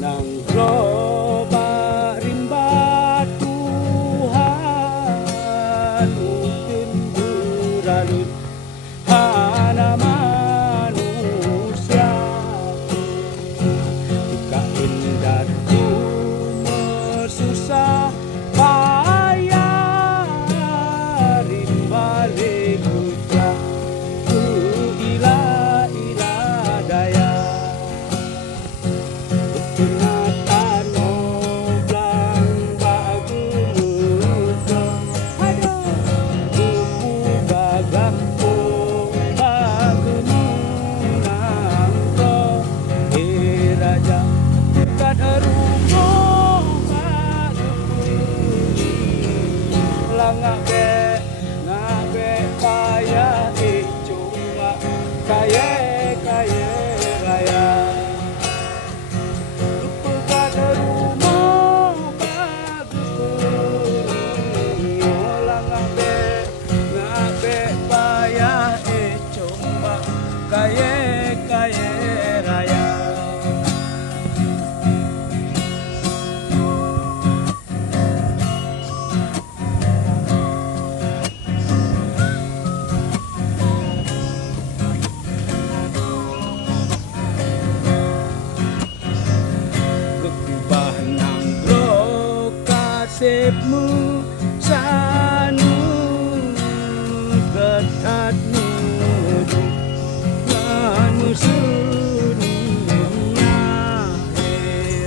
nang roba rimba Tuhan mungkin beralut hana manusia buka indah susah payah rimba leguja ku ila daya Tunatan oblang bagemuja ada buku gagah bagemunang ko raja kad arungo ngabe payah cuma kaya raya lupakan rumah bagus olah ngabe payah cuma kaya raya nasibmu sanu ketat nuju ngan musuhnya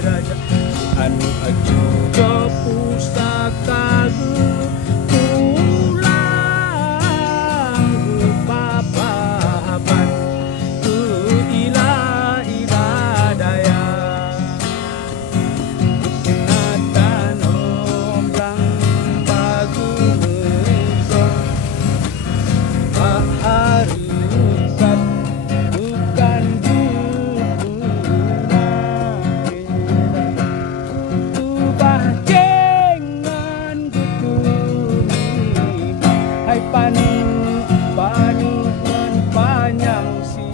raja anu ajuda pusaka pulang papapan ku ila daya panuan panjang si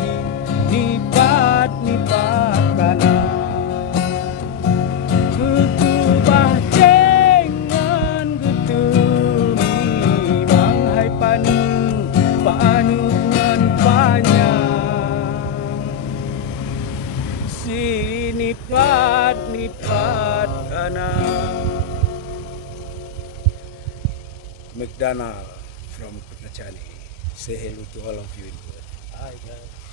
nipat kana tutubah cengan getumi manghai panuan panjang si nipat kana McDonald from Kutnachani. Say hello to all of you in Perth. Hi guys.